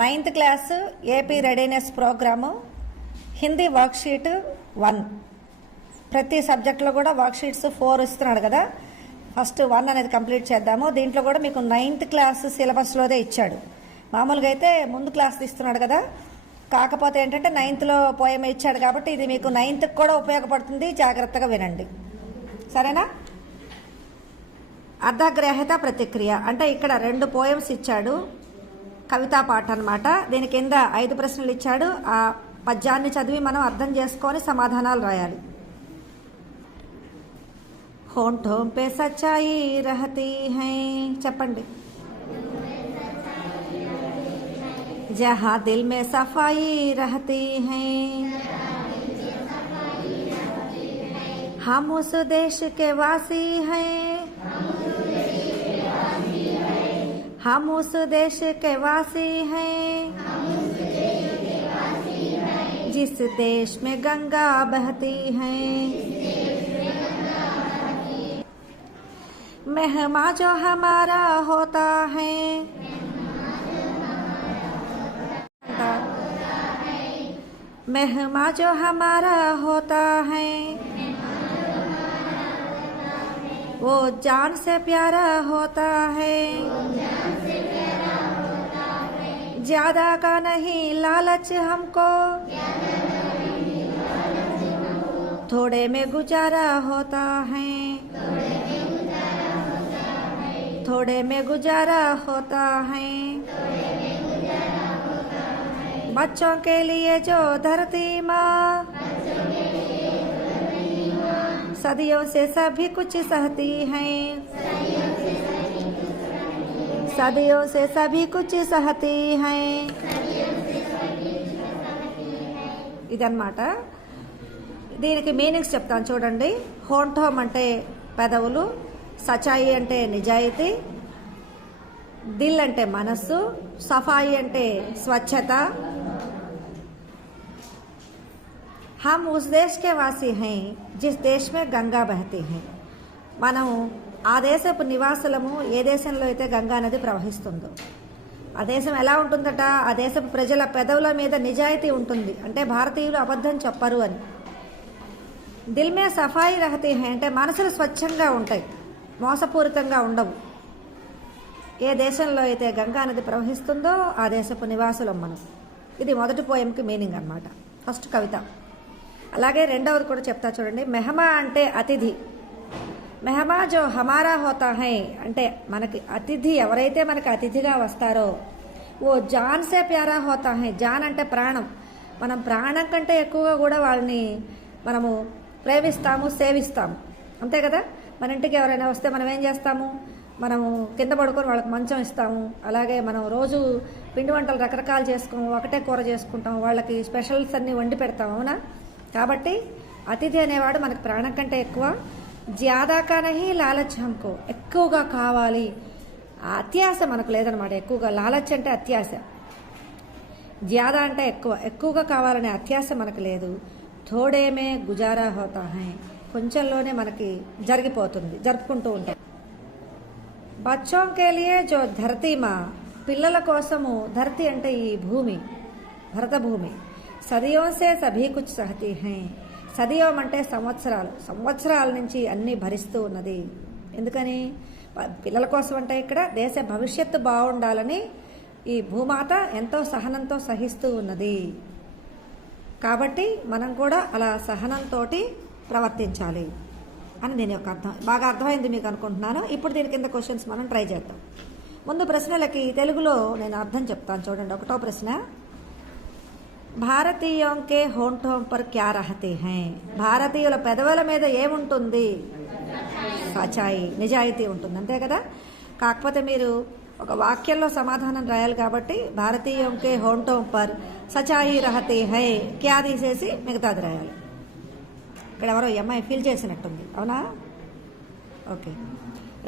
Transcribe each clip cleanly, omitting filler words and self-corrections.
9th class AP readiness programme Hindi worksheet 1. ప్రతి సబ్జెక్ట్లో కూడా వర్క్షీట్స్ 4 ఇస్తున్నాడు కదా. ఫస్ట్ 1 అనేది కంప్లీట్ చేద్దాము. దీంట్లో కూడా మీకు 9th క్లాస్ సిలబస్లోదే ఇచ్చాడు. మామూలుగా అయితే ముందు క్లాస్ ఇస్తున్నాడు కదా. కాకపోతే ఏంటంటే 9thలో పోయం ఇచ్చాడు కాబట్టి ఇది మీకు 9th కూడా ఉపయోగపడుతుంది. జాగ్రత్తగా వినండి, సరేనా? అర్ధగ్రాహ్యత ప్రతిక్రియ అంటే ఇక్కడ 2 పోయమ్స్ ఇచ్చాడు, కవితా పాట అన్నమాట. దీని కింద 5 ప్రశ్నలు ఇచ్చాడు. ఆ పద్యాన్ని చదివి మనం అర్థం చేసుకొని సమాధానాలు రాయాలి. హోంఠోం పే సచ్చాయి రహతీ హై, చెప్పండి. జహా దిల్ మే సఫాయి రహతీ హై, हम उस देश के वासी हैं, हम उस देश के वासी हैं, जिस देश में गंगा बहती है। मेहमा जो हमारा होता है, मेहमा जो हमारा होता है, वो जान से प्यारा होता है। ज्यादा का नहीं लालच हमको, थोड़े में गुजारा होता है, थोड़े में गुजारा होता है। बच्चों के लिए जो धरती माँ सदियों से सभी कुछ सहती हैं, सदियों से सभी कुछ सहती हैं। ఇదన్నమాట. దీనికి మీనింగ్స్ చెప్తాను చూడండి. హోంఠోం అంటే పెదవులు, సచాయి అంటే నిజాయితీ, దిల్ అంటే మనస్సు, సఫాయి అంటే స్వచ్ఛత. हम उस देश के वासी हैं जिस देश में गंगा बहती है. మనం ఆ దేశపు నివాసులము ఏ దేశంలో అయితే గంగా నది ప్రవహిస్తుందో ఆ దేశం ఎలా ఉంటుందట. ఆ దేశపు ప్రజల పెదవుల మీద నిజాయితీ ఉంటుంది, అంటే భారతీయులు అబద్ధం చెప్పరు అని. దిల్ మే సఫాయి రహతీ హై అంటే మనసులు స్వచ్ఛంగా ఉంటాయి, మోసపూరితంగా ఉండవు. ఏ దేశంలో అయితే గంగా నది ప్రవహిస్తుందో ఆ దేశపు నివాసులం మనం. ఇది మొదటి పోయంకి మీనింగ్ అన్నమాట, ఫస్ట్ కవిత. అలాగే రెండవది కూడా చెప్తా చూడండి. మెహమా అంటే అతిథి. మెహమా జో హమారా హోతా హై అంటే మనకి అతిథి ఎవరైతే మనకి అతిథిగా వస్తారో ఓ జాన్ సే ప్యారా హోతా హై. జాన్ అంటే ప్రాణం. మనం ప్రాణం కంటే ఎక్కువగా కూడా వాళ్ళని మనము ప్రేమిస్తాము, సేవిస్తాము, అంతే కదా. మన ఇంటికి ఎవరైనా వస్తే మనం ఏం చేస్తాము? మనము కింద పడుకొని వాళ్ళకి మంచం ఇస్తాము. అలాగే మనం రోజు పిండి వంటలు రకరకాలు చేసుకోము, ఒకటే కూర చేసుకుంటాం, వాళ్ళకి స్పెషల్స్ అన్నీ వండి పెడతాం, అవునా? కాబట్టి అతిథి అనేవాడు మనకు ప్రాణం కంటే ఎక్కువ. జ్యాదాకా నహీ లాలచ్ హంకో, ఎక్కువగా కావాలి అత్యాశ మనకు లేదనమాట. ఎక్కువగా లాలచ్ అంటే అత్యాశ, జ్యాదా అంటే ఎక్కువ, ఎక్కువగా కావాలనే అత్యాశ మనకు లేదు. థోడేమే గుజారా హోతా హై, కొంచెంలోనే మనకి జరిగిపోతుంది, జరుపుకుంటూ ఉంటాం. బచ్చోం కే లియే జో ధరతీ మా, పిల్లల కోసము ధరతి అంటే ఈ భూమి, భరత భూమి. సదియోం సే సభీ కుచ్ సహతీ హై, సదియోం అంటే సంవత్సరాలు, సంవత్సరాల నుంచి అన్నీ భరిస్తూ ఉన్నది. ఎందుకని? పిల్లల కోసం అంటే ఇక్కడ దేశ భవిష్యత్తు బాగుండాలని ఈ భూమాత ఎంతో సహనంతో సహిస్తూ ఉన్నది. కాబట్టి మనం కూడా అలా సహనంతో ప్రవర్తించాలి అని దీని యొక్క అర్థం. బాగా అర్థమైంది మీకు అనుకుంటున్నాను. ఇప్పుడు దీని కింద క్వశ్చన్స్ మనం ట్రై చేద్దాం. ముందు ప్రశ్నలకి తెలుగులో నేను అర్థం చెప్తాను చూడండి. ఒకటో ప్రశ్న, భారతీయోం కే హోంఠోం పర్ క్యా రహతే హై, భారతీయుల పెదవుల మీద ఏముంటుంది? సచాయి, నిజాయితీ ఉంటుంది, అంతే కదా. కాకపోతే మీరు ఒక వాక్యంలో సమాధానం రాయాలి కాబట్టి భారతీయోం కే హోంఠోం పర్ సచాయి రహతే హై క్యా తీసేసి మిగతాది రాయాలి. ఇక్కడ ఎవరో అమ్మాయి ఫీల్ చేసినట్టుంది, అవునా? ఓకే.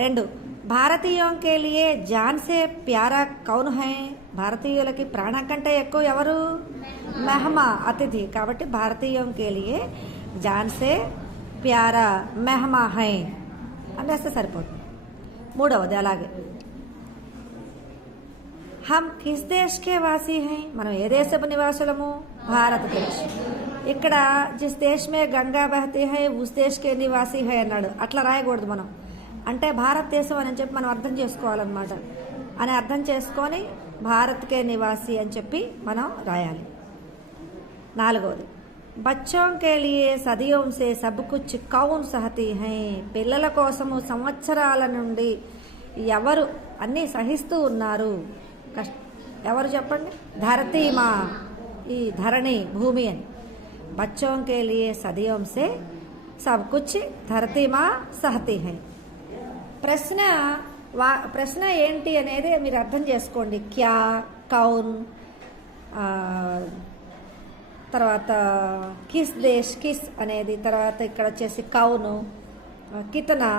2, భారతీయోం కే లియే జాన్ సే ప్యారా కౌన్ హై, భారతీయులకి ప్రాణం కంటే ఎక్కువ ఎవరు? మెహమా, అతిథి. కాబట్టి భారతీయోం కే లియే జాన్ సే ప్యారా మెహమా హై అనేస్తే సరిపోతుంది. 3వది అలాగే, హమ్ కిస్ దేశ్ కే వాసీ హై, మనం ఏ దేశపు నివాసులము? భారతదేశం. ఇక్కడ జిస్ దేశ్ మే గంగా బహతీ హై ఉస్ దేశ్ కే నివాసీ హై అన్నాడు. అట్లా రాయకూడదు మనం. అంటే భారతదేశం అని చెప్పి మనం అర్థం చేసుకోవాలన్నమాట. అని అర్థం చేసుకొని భారత్కే నివాసి అని చెప్పి మనం రాయాలి. 4వది, బచ్చోం కే లియే సదియోం సే సబ్ కుచ్ కౌన్ సహతీ హై, పిల్లల కోసము సంవత్సరాల నుండి ఎవరు అన్నీ సహిస్తూ ఉన్నారు? ఎవరు చెప్పండి? ధరతీ మా, ఈ ధరణి భూమి అని. బచ్చోం కే లియే సదియోం సే సబ్ కుచ్ ధరతీ మా సహతీ హై. ప్రశ్న ఏంటి అనేది మీరు అర్థం చేసుకోండి. క్యా, కౌన్, తర్వాత కిస్ దేశ్, కిస్ అనేది, తర్వాత ఇక్కడ వచ్చేసి కౌను, కితనా,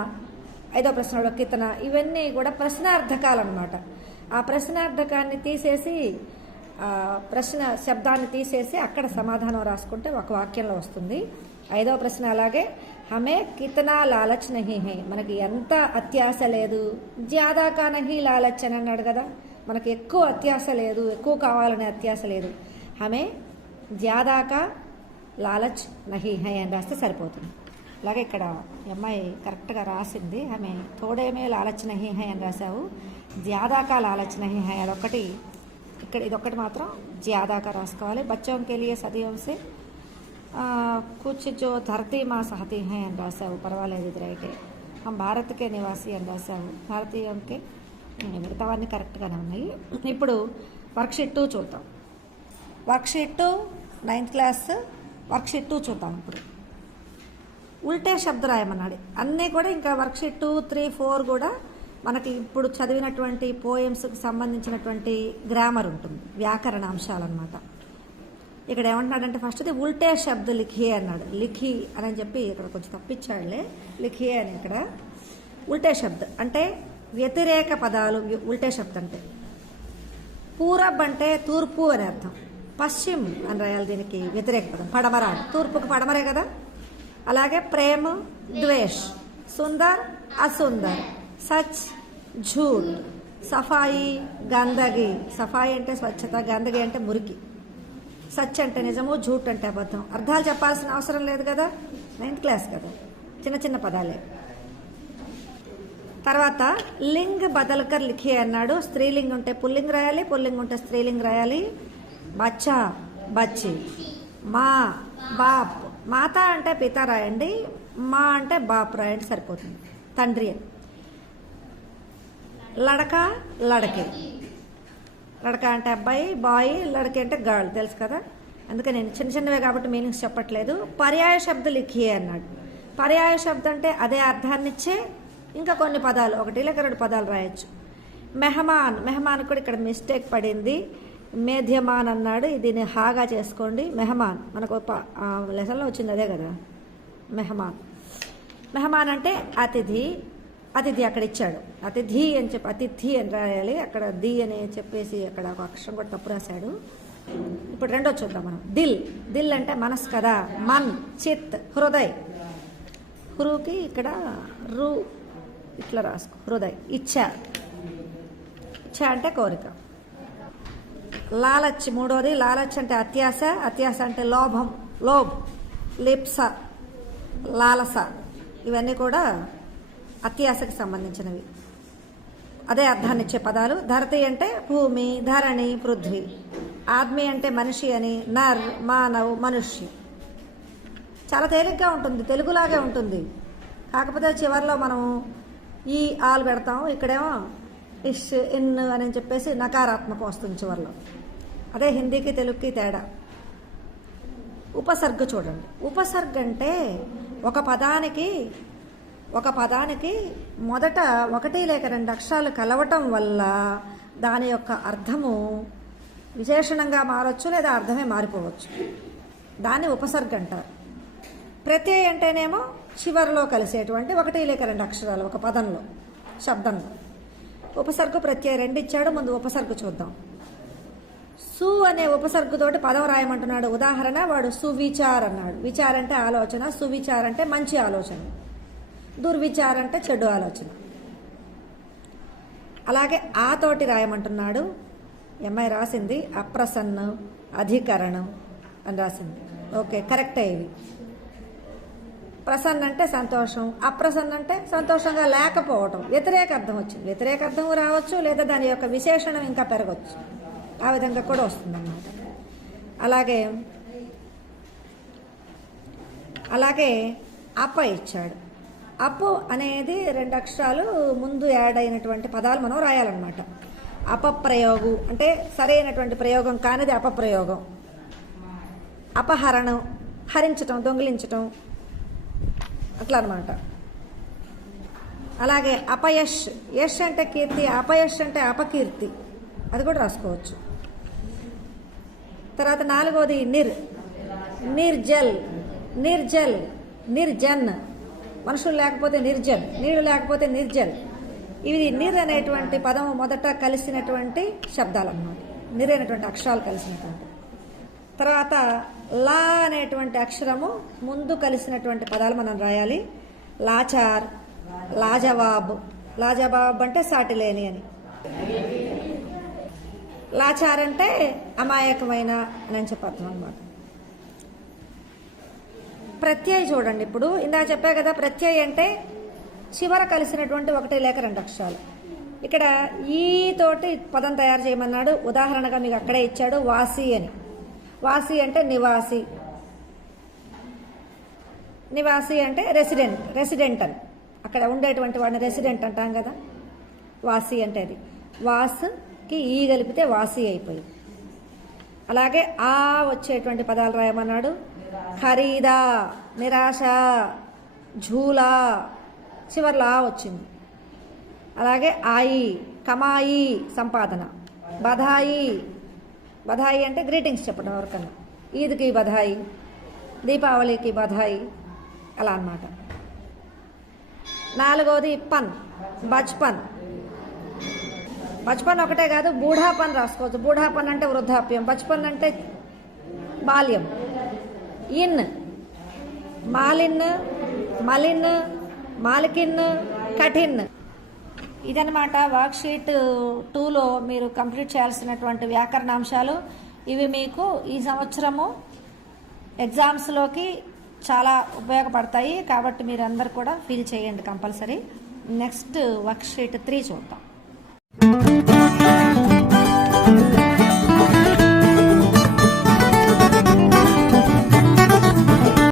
5వ ప్రశ్నలో కితనా, ఇవన్నీ కూడా ప్రశ్నార్థకాలు అన్నమాట. ఆ ప్రశ్నార్థకాన్ని తీసేసి ప్రశ్న శబ్దాన్ని తీసేసి అక్కడ సమాధానం రాసుకుంటే ఒక వాక్యంలో వస్తుంది. 5వ ప్రశ్న అలాగే, హమే కితనా లాలచ్ నహీ హై, మనకి ఎంత అత్యాశ లేదు. జ్యాదాకా నహీ లాలచ్ అని అన్నాడు కదా, మనకి ఎక్కువ అత్యాశ లేదు, ఎక్కువ కావాలనే అత్యాశ లేదు. హమే జ్యాదాకా లాలచ్ నహీ హై అని రాస్తే సరిపోతుంది. అలాగే ఇక్కడ అమ్మాయి కరెక్ట్గా రాసింది, ఆమె థోడేమే లాలచ్ నహీ హై అని రాసావు, జ్యాదాకా లాలచ్ నహీ హై అదొకటి. ఇక్కడ ఇదొక్కటి మాత్రం జ్యాదాకా రాసుకోవాలి. బచ్చోం కే లియే సదియోం సే కుచ్ జో ధరతీ మా సహతీ హై అని రాసావు, పర్వాలేదు, ఇది రైటే. భారత్కే నివాసి అని రాసావు, భారతీయంకే. మిగతావన్నీ కరెక్ట్గానే ఉన్నాయి. ఇప్పుడు వర్క్షీట్ 2 చూద్దాం. వర్క్షీట్ 2 9th క్లాస్ వర్క్షీట్ 2 చూద్దాం. ఇప్పుడు ఉల్టే శబ్ద రాయమన్నాడు. అన్నీ కూడా ఇంకా వర్క్షీట్ 2, 3, 4 కూడా మనకి ఇప్పుడు చదివినటువంటి పోయమ్స్కి సంబంధించినటువంటి గ్రామర్ ఉంటుంది, వ్యాకరణ అంశాలు అన్నమాట. ఇక్కడ ఏమంటున్నాడంటే ఫస్ట్ది ఉల్టే శబ్ద లిఖియే అన్నాడు. లిఖి అని చెప్పి ఇక్కడ కొంచెం తప్పించాడులే, లిఖియే అని. ఇక్కడ ఉల్టే శబ్ద అంటే వ్యతిరేక పదాలు. ఉల్టే శబ్ద అంటే పూరబ్ అంటే తూర్పు అని అర్థం, పశ్చిమ్ అని రాయాలి. దీనికి వ్యతిరేక పదం పడమర, తూర్పుకు పడమరే కదా. అలాగే ప్రేమ, ద్వేష్, సుందర్, అసుందర్, సచ్, झूठ, సఫాయి, గందగి. సఫాయి అంటే స్వచ్ఛత, గందగి అంటే మురికి. సచ్ అంటే నిజము, झूठ అంటే అబద్ధం. అర్థాలు చెప్పాల్సిన అవసరం లేదు కదా, 9th క్లాస్ కదా, చిన్న చిన్న పదాలే. తర్వాత లింగ్ బదల్కర్ లిఖే అన్నాడు. స్త్రీలింగ్ ఉంటే పుల్లింగ్ రాయాలి, పుల్లింగ్ ఉంటే స్త్రీలింగ్ రాయాలి. బచ్చా, బచ్చి, మా, బాప్. మాత అంటే పిత రాయండి, మా అంటే బాప్ రాయండి, సరిపోతుంది. తండ్రి అని. లడక, లడకే. లడక అంటే అబ్బాయి, బాయ్, లడకే అంటే గర్ల్, తెలుసు కదా. అందుకని నేను చిన్న చిన్నవే కాబట్టి మీనింగ్స్ చెప్పట్లేదు. పర్యాయ శబ్ద లిఖియే అన్నాడు. పర్యాయ శబ్దం అంటే అదే అర్థాన్ని ఇచ్చే ఇంకా కొన్ని పదాలు, 1 లేక 2 పదాలు రాయొచ్చు. మెహమాన్, మెహమాన్ కూడా ఇక్కడ మిస్టేక్ పడింది, మేధ్యమాన్ అన్నాడు. దీన్ని హాగా చేసుకోండి. మెహమాన్ మనకు లెసన్లో వచ్చింది అదే కదా, మెహమాన్. మెహమాన్ అంటే అతిథి. అతిథి అక్కడ ఇచ్చాడు, అతిథి అని చెప్పి అతిథి అని రాయాలి. అక్కడ ది అని చెప్పేసి అక్కడ ఒక అక్షరం కూడా తప్పు రాశాడు. ఇప్పుడు 2 చూద్దాం మనం. దిల్, దిల్ అంటే మనసు కదా. మన్, చిత్, హృదయ్. హృకి ఇక్కడ రు ఇట్లా రాసుకో, హృదయ్. ఇచ్చా, ఇచ్చా అంటే కోరిక. లాలచ్ 3వది. లాలచ్ అంటే అత్యాశ, అత్యాశ అంటే లోభం, లోబ్, లిప్స, లాలస. ఇవన్నీ కూడా అత్యాశకు సంబంధించినవి, అదే అర్థాన్ని ఇచ్చే పదాలు. ధరతి అంటే భూమి, ధరణి, పృథ్వీ. ఆద్మి అంటే మనిషి అని. నర్, మానవ్, మనుష్య. చాలా తేలిగ్గా ఉంటుంది, తెలుగులాగే ఉంటుంది. కాకపోతే చివరిలో మనం ఈ ఆల్ పెడతాం, ఇక్కడేమో ఇష్, ఇన్ అని చెప్పేసి నకారాత్మకం వస్తుంది చివరిలో. అదే హిందీకి తెలుగుకి తేడా. ఉపసర్గ చూడండి. ఉపసర్గ అంటే ఒక పదానికి మొదట 1 లేక 2 అక్షరాలు కలవటం వల్ల దాని యొక్క అర్థము విశేషణంగా మారచ్చు, లేదా అర్థమే మారిపోవచ్చు. దాన్ని ఉపసర్గ అంటారు. ప్రత్యయ అంటేనేమో చివరిలో కలిసేటువంటి 1 లేక 2 అక్షరాలు ఒక పదంలో, శబ్దంలో. ఉపసర్గ, ప్రత్యయ 2 ఇచ్చాడు. ముందు ఉపసర్గ చూద్దాం. సు అనే ఉపసర్గతోటి పదం రాయమంటున్నాడు. ఉదాహరణ, వాడు సువిచార్ అన్నాడు. విచార్ అంటే ఆలోచన, సువిచార్ అంటే మంచి ఆలోచన, దుర్విచార్ అంటే చెడు ఆలోచన. అలాగే ఆ తోటి రాయమంటున్నాడు. ఎంఐ రాసింది అప్రసన్నం, అధికరణం అని రాసింది. ఓకే, కరెక్టే ఇవి. ప్రసన్న అంటే సంతోషం, అప్రసన్న అంటే సంతోషంగా లేకపోవటం, వ్యతిరేక అర్థం వచ్చింది. వ్యతిరేక అర్థం రావచ్చు, లేదా దాని యొక్క విశేషణం ఇంకా పెరగచ్చు, ఆ విధంగా కూడా వస్తుందన్నమాట. అలాగే అప ఇచ్చాడు. అప్పు అనేది 2 అక్షరాలు ముందు యాడ్ అయినటువంటి పదాలు మనం రాయాలన్నమాట. అపప్రయోగు అంటే సరైనటువంటి ప్రయోగం కానిది అపప్రయోగం. అపహరణం, హరించటం, దొంగిలించటం, అట్లా అనమాట. అలాగే అపయశ్, యశ్ అంటే కీర్తి, అపయశ్ అంటే అపకీర్తి, అది కూడా రాసుకోవచ్చు. తర్వాత 4వది నిర్జల్, నిర్జల్, నిర్జన్, మనుషులు లేకపోతే నిర్జన్, నీళ్లు లేకపోతే నిర్జల్. ఇవి నిర్ అనేటువంటి పదం మొదట కలిసినటువంటి శబ్దాలు అన్నమాట, నిర్ అనేటువంటి అక్షరాలు కలిసినటువంటి. తర్వాత లా అనేటువంటి అక్షరము ముందు కలిసినటువంటి పదాలు మనం రాయాలి. లాచార్, లాజవాబ్, లాజవాబ్ అంటే సాటి లేని అని. లాచార్ అంటే అమాయకమైన అని చెప్పర్థం అన్నమాట. ప్రత్యయ చూడండి, ఇప్పుడు ఇందాక చెప్పా కదా, ప్రత్యయ అంటే చివర కలిసినటువంటి 1 లేక 2 అక్షరాలు. ఇక్కడ ఈ తోటి పదం తయారు చేయమన్నాడు. ఉదాహరణగా మీకు అక్కడే ఇచ్చాడు వాసి అని. వాసి అంటే నివాసి, నివాసి అంటే రెసిడెంట్ అని, అక్కడ ఉండేటువంటి వాడిని రెసిడెంట్ అంటాం కదా. వాసి అంటే అది. వాస్కి ఈ కలిపితే వాసి అయిపోయింది. అలాగే ఆ వచ్చేటువంటి పదాలు రాయమన్నాడు. ఖరీదా, నిరాశ, ఝూలా, చివర్లో ఆ వచ్చింది. అలాగే ఆయి, కమాయి, సంపాదన. బధాయి, బధాయి అంటే గ్రీటింగ్స్ చెప్పడం ఎవరికన్నా. ఈద్కి బధాయి, దీపావళికి బధాయి, అలా అన్నమాట. 4వది పన్, బచ్పన్. బచ్పన్ ఒకటే కాదు, బూఢాపన్ రాసుకోవచ్చు. బూఢాపన్ అంటే వృద్ధాప్యం, బచ్పన్ అంటే బాల్యం. ఇన్, మాలిన్, మలిన్, మాలికిన్, కఠిన్. ఇదనమాట వర్క్షీట్ 2లో మీరు కంప్లీట్ చేయాల్సినటువంటి వ్యాకరణాంశాలు. ఇవి మీకు ఈ సంవత్సరము ఎగ్జామ్స్లోకి చాలా ఉపయోగపడతాయి, కాబట్టి మీరు అందరు కూడా ఫీల్ చేయండి కంపల్సరీ. నెక్స్ట్ వర్క్షీట్ 3 చూద్దాం.